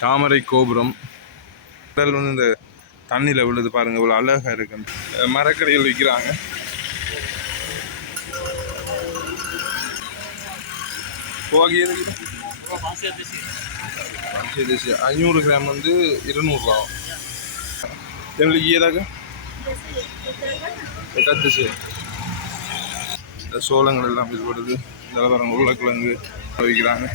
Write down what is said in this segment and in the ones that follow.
தாமரை கோபுரம் கடல் வந்து இந்த தண்ணியில் விழுது பாருங்க, இவ்வளோ அழகாக இருக்கு. மரக்கறிகள் விற்கிறாங்க. தேசி 500 கிராம் வந்து 200 ரூபா. எங்களுக்கு ஏதாக இந்த சோளங்கள் எல்லாம் இதுபடுது. இந்த பாருங்க உருளைக்கிழங்கு விற்கிறாங்க.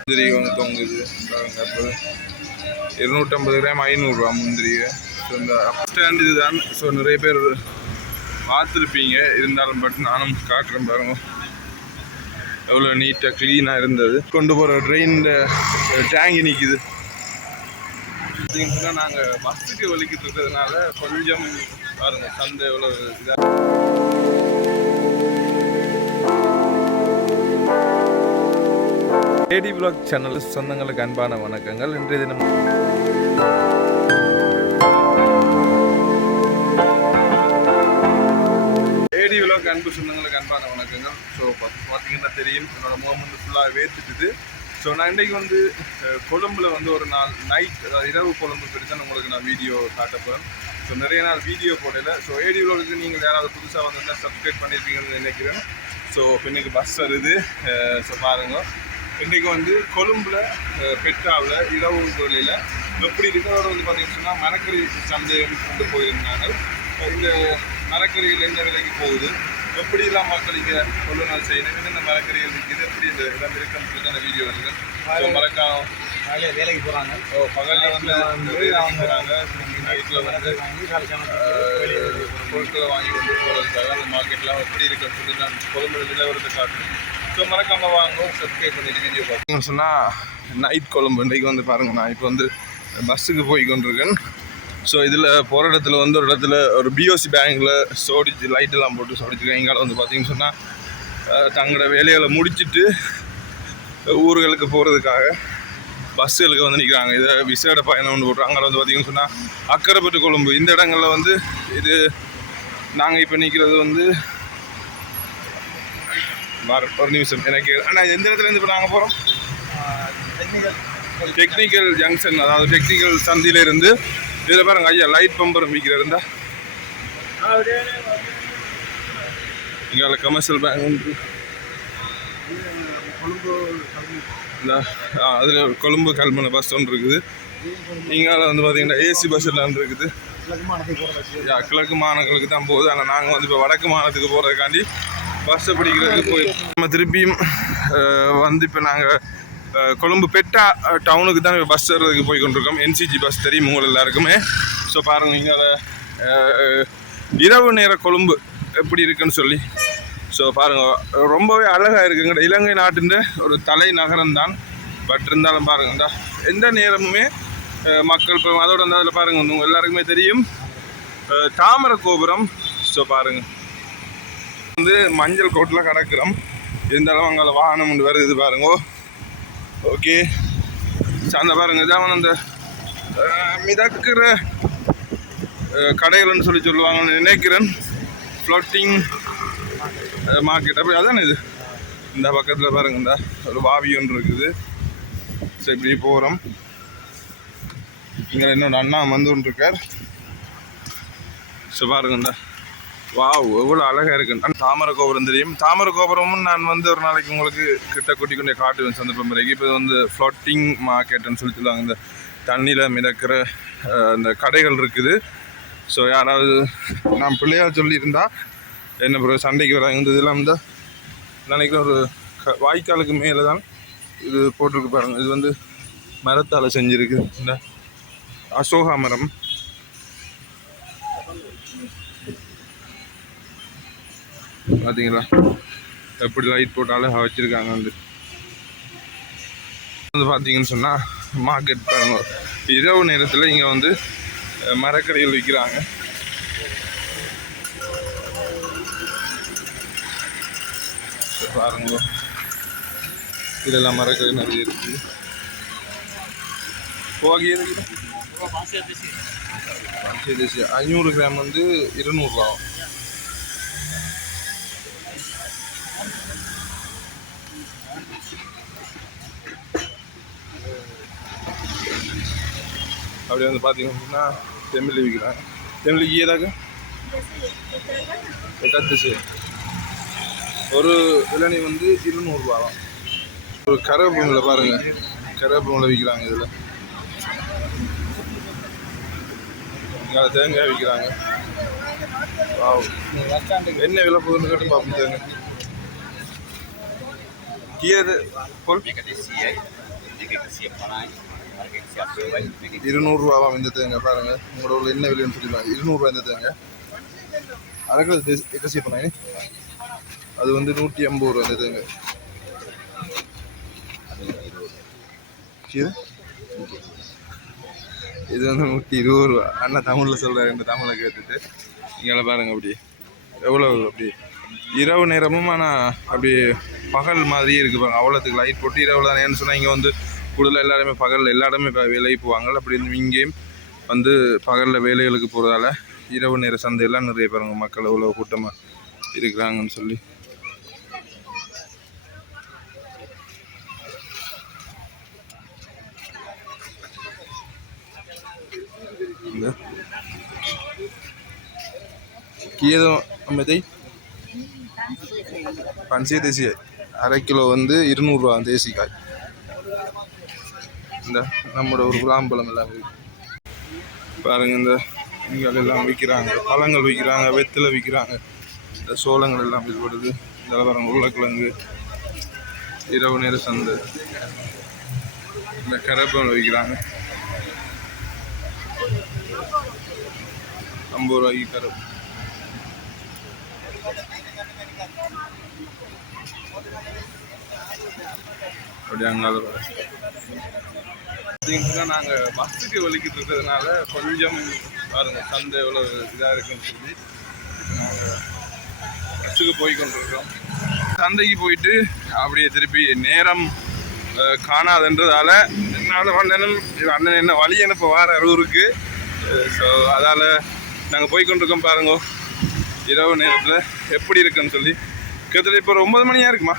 முந்திரி வந்து தொங்குது பாருங்க. அப்போ 250 கிராம் 500 ரூபா முந்திரியை. ஸோ இந்த ஸ்டாண்ட் இதுதான். ஸோ நிறைய பேர் பார்த்துருப்பீங்க, இருந்தாலும் பட் நானும் காட்டுறேன் பாருங்க எவ்வளோ நீட்டாக க்ளீனாக இருந்தது. கொண்டு போகிற ட்ரெயின் டேங்கி நிற்கிது. பார்த்தீங்கன்னா நாங்கள் பஸ்ஸுக்கு வலிக்கிட்டு இருக்கிறதுனால கொஞ்சம் பாருங்கள் சந்தை எவ்வளோ இதாக. ஏடி விலாக் சேனல் சொந்தங்களுக்கு அன்பான வணக்கங்கள். இன்றைய தினம் ஏடி விலாக் அன்பு சொந்தங்களுக்கு அன்பான வணக்கங்கள். ஸோ பார்த்தீங்கன்னா தெரியும், என்னோட முகம் வந்து ஃபுல்லாக வேர்த்துட்டுது. ஸோ நான் இன்றைக்கு வந்து கொழும்புல வந்து ஒரு நாள் நைட், அதாவது இரவு கொழும்பு பற்றி தான் உங்களுக்கு நான் வீடியோ காட்டப்போகிறேன். ஸோ நிறைய நாள் வீடியோ போடல. ஸோ ஏடி விலாக்கு நீங்கள் யாராவது புதுசாக வந்திருந்தால் சப்ஸ்கிரைப் பண்ணியிருப்பீங்கன்னு நினைக்கிறேன். ஸோ இப்போ இன்றைக்கி பஸ் வருது. ஸோ பாருங்கள், இன்றைக்கு வந்து கொழும்பில் பெட்ராவில் இரவு வேளையில் எப்படி இருக்கிறவரை வந்து பார்த்தீங்கன்னா மரக்கறி சந்தையம் கொண்டு போயிருந்தாங்க. இந்த மரக்கறிகள் எந்த விலைக்கு போகுது, எப்படிலாம் மக்கள் இங்கே கொள்ளுநாள் செய்யணும், என்னென்ன மரக்கறிகள் இருக்குது, எப்படி இந்த இடம் இருக்குன்னு சொல்லி அந்த வீடியோ இருக்குது. மறக்காம வேலைக்கு போகிறாங்க. பகலில் வந்து போகிறாங்க, நைட்டில் வந்து பொருட்களை வாங்கி கொண்டு போகிறதுக்காக அந்த மார்க்கெட்லாம் எப்படி இருக்குன்னு சொல்லி நான் கொழும்பு நிலவரத்தை காட்டுறேன். ஸோ மறக்காமல் வாங்க, சப்ஸ்கிரைப் பண்ணிட்டு வீடியோ பார்த்தீங்கன்னு சொன்னால் நைட் கொழும்பு இன்றைக்கு வந்து பாருங்கள். நான் இப்போ வந்து பஸ்ஸுக்கு போய் கொண்டிருக்கேன். ஸோ இதில் போகிற இடத்துல வந்து ஒரு இடத்துல ஒரு பிஓசி பேங்கில் சோடிச்சு லைட்டெல்லாம் போட்டு சோடிச்சுருக்கேன். இங்கால வந்து பார்த்திங்கன்னு சொன்னால் தங்களோட வேலைகளை முடிச்சுட்டு ஊர்களுக்கு போகிறதுக்காக பஸ்ஸுகளுக்கு வந்து நிற்கிறாங்க. இதை விசேட பயணம் ஒன்று போட்டுருவாங்க. அங்கே வந்து பார்த்திங்கன்னு சொன்னால் அக்கரைப்பட்டு கொழும்பு இந்த இடங்களில் வந்து இது நாங்கள் இப்போ நிற்கிறது வந்து ஒரு நிமிஷம் எனக்கு. ஆனால் எந்த இடத்துலேருந்து இப்போ நாங்கள் போகிறோம் டெக்னிக்கல் ஜங்ஷன், அதாவது டெக்னிக்கல் சந்தியிலேருந்து. இதில் பாருங்க ஐயா லைட் பம்பர் விற்கிற இருந்தா இங்கே கமர்ஷியல் பேங்க் உண்டு. அதில் கொழும்பு கல்மனை பஸ் ஒன்று இருக்குது. இங்கால வந்து பார்த்தீங்கன்னா ஏசி பஸ் எல்லாம் இருக்குது. கிழக்கு மாநிலங்களுக்கு தான் போகுது. ஆனால் நாங்கள் வந்து இப்போ வடக்கு மாநிலத்துக்கு போகிறதுக்காண்டி பஸ்ஸை பிடிக்கிறதுக்கு போய் நம்ம திருப்பியும் வந்து இப்போ நாங்கள் கொழும்பு பெட்டா டவுனுக்கு தான் பஸ் ஏறதுக்கு போய் கொண்டிருக்கோம். என்சிஜி பஸ் தெரியும் உங்கள் எல்லாருக்குமே. ஸோ பாருங்கள் இங்கே இரவு நேர கொழும்பு எப்படி இருக்குன்னு சொல்லி. ஸோ பாருங்கள் ரொம்பவே அழகாக இருக்குங்க. இலங்கை நாட்டின் ஒரு தலைநகரம் தான். பட் இருந்தாலும் பாருங்கண்டா எந்த நேரமுமே மக்கள் இப்போ அதோட வந்து அதில் பாருங்கள் உங்கள் எல்லாருக்குமே தெரியும் தாமரை கோபுரம். ஸோ பாருங்கள் வந்து மஞ்சள் கோட்டில் கிடக்கிறோம். இருந்தாலும் அங்கே வாகனம் ஒன்று வருது பாருங்கோ. ஓகே அந்த பாருங்க இதான் அந்த மிதக்கிற கடைகள்னு சொல்லி சொல்லுவாங்கன்னு நினைக்கிறேன். ஃப்ளோட்டிங் மார்க்கெட் அப்படி அதானே இது. இந்த பக்கத்தில் பாருங்க இந்த ஒரு வாவி ஒன்று இருக்குது. ஸோ இப்படி போகிறோம். இங்கே என்னோட அண்ணா வந்து ஒன்று இருக்கார். ஸோ பாருங்க இந்த வாவ் எவ்வளோ அழகாக இருக்குன்னு. தாமரை கோபுரம் தெரியும். தாமரை கோபுரமும் நான் வந்து ஒரு நாளைக்கு உங்களுக்கு கிட்ட கூட்டி கொண்டே காட்டுவேன் சந்தர்ப்பம் பிறகு. இப்போ வந்து ஃப்ளோட்டிங் மார்க்கெட்டுன்னு சொல்லி சொல்லுவாங்க. இந்த தண்ணியில் மிதக்கிற இந்த கடைகள் இருக்குது. ஸோ யாராவது நான் பிள்ளையார் சொல்லியிருந்தா என்ன பிறகு சண்டைக்கு வராங்க. இந்த இதெல்லாம் இந்த நினைக்கிற ஒரு வாய்க்காலுக்கு மேலே தான் இது போட்டிருக்கு பாருங்கள். இது வந்து மரத்தால் செஞ்சுருக்கு. இந்த அசோகா மரம். பார்த்தீங்களா எப்படி லைட் போட்டாலும் வச்சுருக்காங்க. வந்து பார்த்தீங்கன்னு சொன்னால் மார்க்கெட் பாருங்க. இரவு நேரத்தில் இங்கே வந்து மரக்கறிகள் விற்கிறாங்க. பாருங்க இதெல்லாம் மரக்கறி நிறைய இருக்குது. போகி 500 கிராம் வந்து 200 ரூபா. அப்படி வந்து பார்த்தீங்கன்னா தெம்பிளி விற்கிறாங்க. தெம்பிளிக்கு ஏதாக்க கத்துச்சு ஒரு இளநீ வந்து 200 ரூபாவாம். ஒரு கருவேப்பிலை பாருங்கள், கருவேப்பிலை விற்கிறாங்க. இதில் இங்கே தேங்காய் விற்கிறாங்க. என்ன விலை போகுதுன்னு கேட்டு பார்ப்போம். தேங்காய் கீரை பொல் 200 ரூபாவாம் இந்த தேங்காய். பாருங்கள் உங்களோட உள்ள என்ன விலைன்னு சொல்லிடுவாங்க. 200 ரூபா இந்த தேங்காய். அதுக்கு எக்கசி பண்ணாங்க. அது வந்து 150 ரூபா இந்த தேங்காய். கீரை இது வந்து 120 ரூபா. அண்ணா தமிழில் சொல்கிறாரு, இந்த தமிழை கேட்டுட்டு இங்கே பாருங்கள். அப்படி எவ்வளோ அப்படி இரவு நேரமும், ஆனால் அப்படி பகல் மாதிரியே இருக்குது பாருங்க. அவ்வளோத்துக்கு லைட் போட்டு இரவு தான். ஏன்னு சொன்னால் இங்கே வந்து கூடுதலாக எல்லாருமே பகல் எல்லா இடமே வேலைக்கு போவாங்க. அப்படி இங்கேயும் வந்து பகலில் வேலைகளுக்கு போகிறதால இரவு நேர சந்தையெல்லாம் நிறைய பாருங்க மக்கள் எவ்வளோ கூட்டமாக இருக்கிறாங்கன்னு சொல்லி. கீதம் அம்மதை பஞ்சே தேசிய 1/2 கிலோ வந்து 200 ரூபா தேசிக்காய். இந்த நம்மளோட ஒரு விளாம்பழம் எல்லாம் பாருங்க. இந்த நீங்கள் எல்லாம் விற்கிறாங்க, பழங்கள் விற்கிறாங்க, வெத்திலை விற்கிறாங்க, இந்த சோளங்கள் எல்லாம் விற்கப்படுது. இந்த பாருங்க உருளைக்கிழங்கு, இரவு நேர சந்தை. இந்த கருவேப்பிலை விற்கிறாங்க 50 ரூபாய்க்கு கருவேப்பிலை. அப்படி அங்கால பார்த்தீங்கன்னா நாங்கள் பஸ்ஸுக்கு வலிக்கிட்டு இருக்கிறதுனால கொஞ்சம் பாருங்கள் சந்தை எவ்வளோ இதாக இருக்குன்னு சொல்லி நாங்கள் பஸ்ஸுக்கு போய் கொண்டிருக்கோம். சந்தைக்கு போயிட்டு அப்படியே திருப்பி நேரம் காணாதுன்றதால என்னால் அண்ணன் என்ன வழி அனுப்ப வார ஊருக்கு. ஸோ அதால் நாங்கள் போய் கொண்டிருக்கோம். பாருங்க இரவு நேரத்தில் எப்படி இருக்குன்னு சொல்லி. கிட்டத்தட்ட இப்போ ஒரு 9 மணியாக இருக்குமா?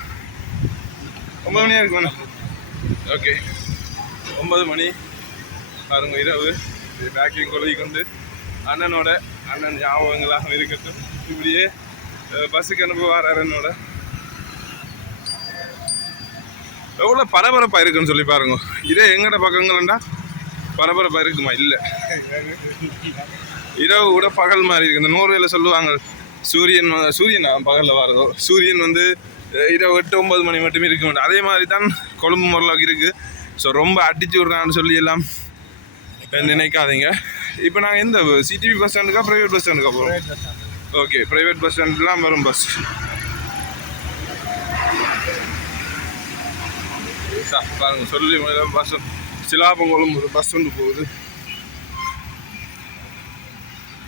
9 மணியாக இருக்குமாண்ணா? ஓகே 9 மணி பாருங்க இரவு. பேக்கிங் கொழுவி கொண்டு அண்ணன் ஞாபகங்களாக இருக்கட்டும். இப்படியே பஸ்ஸுக்கு அனுப்ப வராரு என்னோட. எவ்வளோ பரபரப்பாக இருக்குன்னு சொல்லி பாருங்க. இதே எங்கட பக்கங்கள்டா பரபரப்பாக இருக்குமா? இல்லை, இரவு கூட பகல் மாதிரி இருக்கு. இந்த நோர்வேல சொல்லுவாங்க சூரியன் பகலில் வரதோ, சூரியன் வந்து இரவு 8-9 மணி மட்டுமே இருக்க மாட்டேன். அதே மாதிரி தான் கொழும்பு முறையில் இருக்குது. ஸோ ரொம்ப அடிச்சு விட்றான்னு சொல்லி எல்லாம் நினைக்காதீங்க. இப்போ நாங்கள் எந்த சிடிவி பஸ் ஸ்டாண்டுக்கா ப்ரைவேட் பஸ் ஸ்டாண்டுக்கா போகிறோம்? ஓகே, ப்ரைவேட் பஸ் ஸ்டாண்டுலாம் வரும் பஸ். பாருங்க சொல்லி பஸ் சிலாபங்குளம் ஒரு பஸ் ஒன்று போகுது.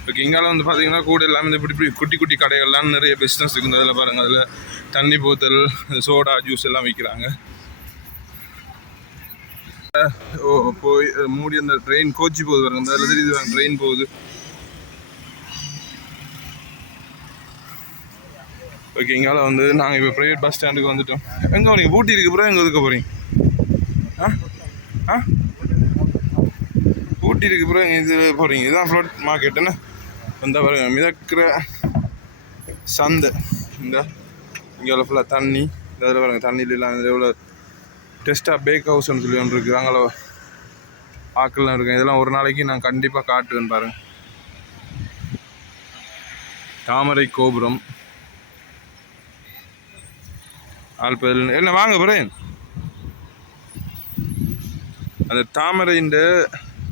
இப்போ இங்கால வந்து பார்த்தீங்கன்னா கூட எல்லாமே இந்த இப்படி குட்டி குட்டி கடைகள்லாம் நிறைய பிஸ்னஸ் இருக்குது. அதில் பாருங்கள், அதில் தண்ணி போத்தல், சோடா, ஜூஸ் எல்லாம் விற்கிறாங்க. போய் மூடி அந்த ட்ரெயின் கோச்சி போகுது பாருங்க. அந்த அதில் தெரியுது ட்ரெயின் போகுது. ஓகே, இங்கால வந்து நாங்கள் இப்போ ப்ரைவேட் பஸ் ஸ்டாண்டுக்கு வந்துட்டோம். எங்கே வரீங்க? ஊட்டி இருக்கு அப்புறம் எங்கே ஒதுக்க போகிறீங்க? ஊட்டி இருக்கு அப்புறம் இது போகிறீங்க. இதுதான் ஃப்ளோட் மார்க்கெட்டுன்னு வந்தால் பாருங்க. மிதக்கிற சந்தை. இந்த இங்கே எவ்வளோ ஃபுல்லாக தண்ணி. இதில் பாருங்க தண்ணியிலாம் எவ்வளோ டெஸ்ட்டாக பேக் ஹவுஸ்ன்னு சொல்லி ஒன்று இருக்குது. அங்கே ஆக்கள்லாம் இருக்கேன். இதெல்லாம் ஒரு நாளைக்கு நான் கண்டிப்பாக காட்டுவேன் பாருங்கள். தாமரை கோபுரம் ஆல்பதில் என்ன வாங்க பிரேன். அந்த தாமரையின்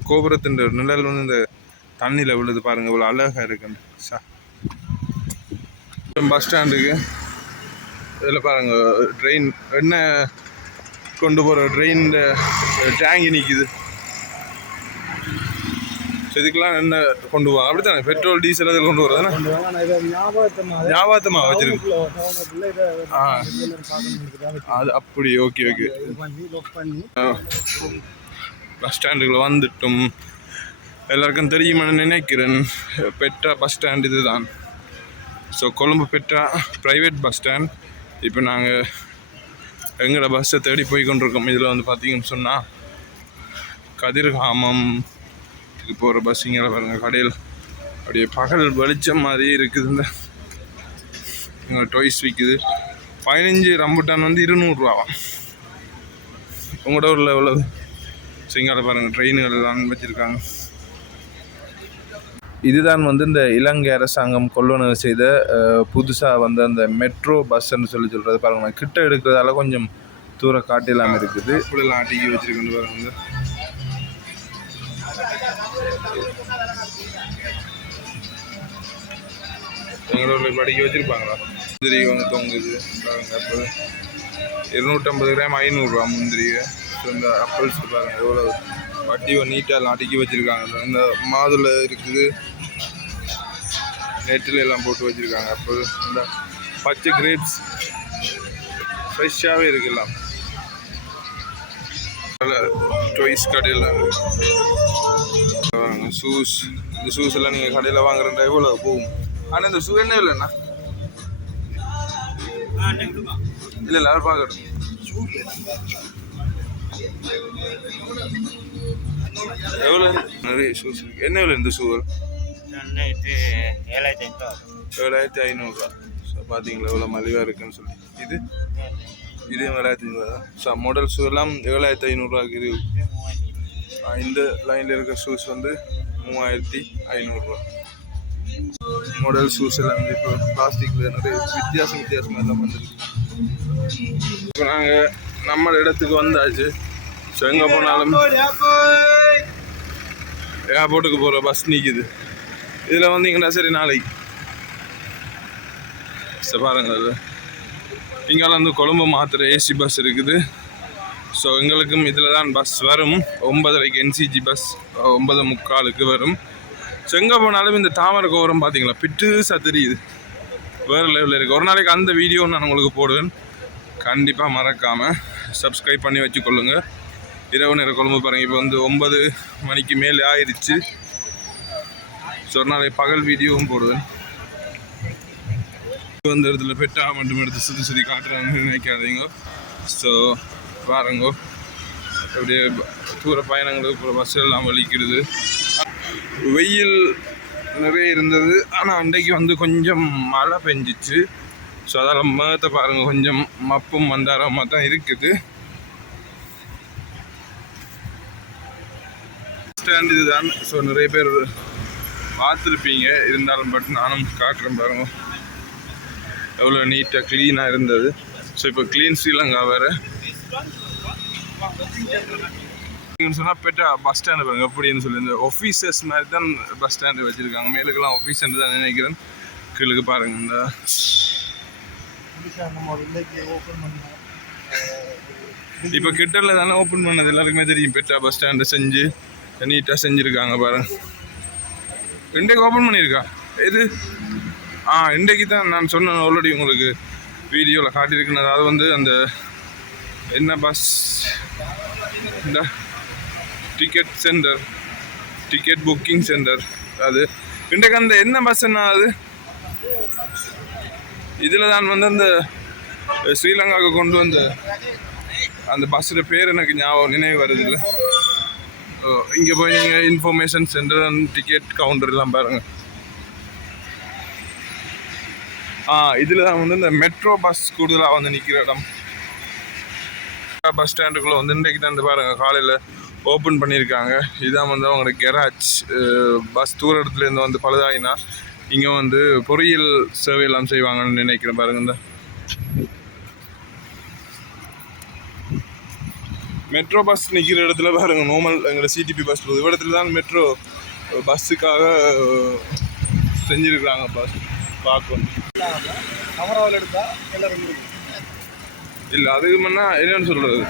கோபுரத்தின் நிழல் வந்து இந்த தண்ணியில் விழுது பாருங்கள். இவ்வளோ அழகாக இருக்குன்னு. பஸ் ஸ்டாண்டுக்கு இதில் பாருங்கள் ட்ரெயின் என்ன கொண்டு போகிற ட்ரெயின் டேங்கி நிற்கிது. இதுக்கெல்லாம் என்ன கொண்டு போவாங்க? அப்படி தானே பெட்ரோல் டீசல் அதில் கொண்டு வரதுன்னா ஞாபகத்தமாக வச்சிருக்கு. அது அப்படி. Okay okay. பஸ் ஸ்டாண்டுக்குள்ள வந்துட்டோம். எல்லாருக்கும் தெரியுமான்னு நினைக்கிறேன். பெட்ரா பஸ் ஸ்டாண்ட் இது தான். So Colombo Petra private bus stand. இப்போ நாங்கள் எங்களோட பஸ்ஸை தேடி போய் கொண்டிருக்கோம். இதில் வந்து பார்த்தீங்கன்னு சொன்னால் கதிர்காமம் இதுக்கு போகிற பஸ் இங்கே பாருங்கள். கடையில் அப்படியே பகல் வெளிச்சம் மாதிரியே இருக்குது. இங்கே டாய்ஸ் விற்குது. 15 ரம்புட்டான் வந்து 200 ரூபாவா. உங்களோட ஊரில் எவ்வளவு? சிங்கால பாருங்கள், ட்ரெயின்கள் எல்லாம் வச்சுருக்காங்க. இதுதான் வந்து இந்த இலங்கை அரசாங்கம் கொள்வனவு செய்த புதுசாக வந்து அந்த மெட்ரோ பஸ்ன்னு சொல்கிறது பாருங்கள். கிட்ட எடுக்கிறதால கொஞ்சம் தூர காட்டிலாம் இருக்குது. இப்படிலாம் ஆட்டிக்கி வச்சுருக்குன்னு பாருங்க. எங்களோட படிக்க வச்சுருப்பாங்களா? முந்திரி வந்து தொங்குது பாருங்க. அப்போ 250 கிராம் 500 ரூபா முந்திரியை. ஸோ இந்த அப்பல்ஸ் பாருங்கள் எவ்வளோ வட்டியை நீட்டாக அடுக்கி வச்சுருக்காங்க. இந்த மாதுளை இருக்குது, நெட்டில் எல்லாம் போட்டு வச்சுருக்காங்க. அப்போ இந்த பச்சை கிரேப்ஸ் ஃப்ரெஷ்ஷாகவே இருக்கலாம். டாய்ஸ் கடையில் ஷூஸ், இந்த ஷூஸ் எல்லாம் நீங்கள் கடையில் வாங்குறேன் எவ்வளோ போகும். ஆனால் இந்த ஷூ என்ன இல்லைண்ணா? இல்லை இல்லை அதை பார்க்கணும். எவ்வளோ நிறைய ஷூஸ் இருக்கு. என்ன விலை இந்த ஷூ? 7500 ரூபா. ஸோ பார்த்தீங்களா எவ்வளோ மலிவாக இருக்குன்னு சொல்லி. இது 7500 தான். ஸோ மாடல் ஷூ எல்லாம் 7500 இருக்குது. இந்த லைனில் இருக்கிற ஷூஸ் வந்து 3500 ரூபா. மாடல் ஷூஸ் எல்லாம் வந்து இப்போ பிளாஸ்டிக்கில் நிறைய வித்தியாசமாக எல்லாம் வந்துருக்கு. இப்போ நாங்கள் நம்ம இடத்துக்கு வந்தாச்சு. ஸோ எங்கே போனாலும் ஏர்போர்ட்டுக்கு போகிற பஸ் நிற்கிது. இதில் வந்தீங்கன்னா சரி நாளைக்கு. ஸோ பாருங்கள், இங்கால வந்து கொழும்பு மாத்திரை ஏசி பஸ் இருக்குது. ஸோ எங்களுக்கும் இதில் தான் பஸ் வரும். 9:30 NCG பஸ் 9:45 வரும். ஸோ எங்கே போனாலும் இந்த தாமரை கோபுரம் பார்த்தீங்களா பிட்டு தெரியுது, வேறு லெவலில் இருக்குது. ஒரு நாளைக்கு அந்த வீடியோ நான் உங்களுக்கு போடுவேன். கண்டிப்பாக மறக்காமல் சப்ஸ்கிரைப் பண்ணி வச்சுக்கொள்ளுங்க. இரவு நேர கொழும்பு பாருங்கள். இப்போ வந்து 9 மணிக்கு மேலே ஆயிடுச்சு. ஸோ ஒரு நாளைக்கு பகல் வீடியோவும் போடுவேன். அந்த இடத்துல பெட்டா மட்டும் எடுத்து சுற்றி காட்டுறாங்கன்னு நினைக்காதீங்க. ஸோ பாருங்கோ, அப்படியே தூர பயணங்களுக்கு போகிற பஸ் எல்லாம் வலிக்கிறது. வெயில் நிறைய இருந்தது. ஆனால் அன்றைக்கு வந்து கொஞ்சம் மழை பெஞ்சிச்சு. ஸோ அதெல்லாம் மேற்ற பாருங்கள், கொஞ்சம் மப்பும் மந்தாரமாக தான் இருக்குது. ஸ்டாண்ட் இதுதான். ஸோ நிறைய பேர் பார்த்துருப்பீங்க, இருந்தாலும் பட் நானும் காட்டுறேன் பாருங்க எவ்வளோ நீட்டாக க்ளீனாக இருந்தது. ஸோ இப்போ க்ளீன் ஸ்ரீலங்கா வேறு சொன்னால் பெட்டா பஸ் ஸ்டாண்டு பாருங்க எப்படின்னு சொல்லி. இந்த ஆஃபீஸர்ஸ் மாதிரி தான் பஸ் ஸ்டாண்டு வச்சுருக்காங்க. மேலுக்கெல்லாம் ஆஃபீஸர்னு தான் நினைக்கிறேன். கீழுக்கு பாருங்கள், இந்த இப்போ கிட்டல தானே ஓப்பன் பண்ணது, எல்லாருக்குமே தெரியும். பெட்டா பஸ் ஸ்டாண்டை செஞ்சு நீட்டாக செஞ்சுருக்காங்க பாருங்க. இன்றைக்கு ஓப்பன் பண்ணியிருக்கா இது? இன்றைக்கு தான் நான் சொன்னேன் ஆல்ரெடி உங்களுக்கு வீடியோவில் காட்டியிருக்கேன். அதாவது வந்து அந்த என்ன பஸ், இந்த ticket centre, ticket booking centre. அது இன்றைக்கு அந்த என்ன பஸ் என்ன அது இதில் தான் வந்து அந்த ஸ்ரீலங்காவுக்கு கொண்டு வந்த அந்த பஸ்ஸோட பேர் எனக்கு நினைவு வருது இல்லை. இங்கே போய் நீங்கள் information centre and ticket counter எல்லாம் பாருங்கள். இதில் தான் வந்து இந்த மெட்ரோ பஸ் கூடுதலாக வந்து நிற்கிற இடம். பஸ் ஸ்டாண்டுக்குள்ளே வந்து இன்றைக்கு தான் பாருங்கள் காலையில் ஓப்பன் பண்ணியிருக்காங்க. இதுதான் வந்து அவங்களோட கெராஜ். பஸ் தூர இடத்துலேருந்து வந்து பழுதாயினா இங்கே வந்து பொறியியல் சேவையெல்லாம் செய்வாங்கன்னு நினைக்கிறேன் பாருங்க. இந்த மெட்ரோ பஸ் நிற்கிற இடத்துல பாருங்கள், நார்மல் எங்களோட சிடிபி பஸ் போகுது. இடத்துல தான் மெட்ரோ பஸ்ஸுக்காக செஞ்சுருக்குறாங்க. பஸ் பார்க்கணும் இல்லை, அதுக்கு முன்னா என்னென்னு சொல்கிறது,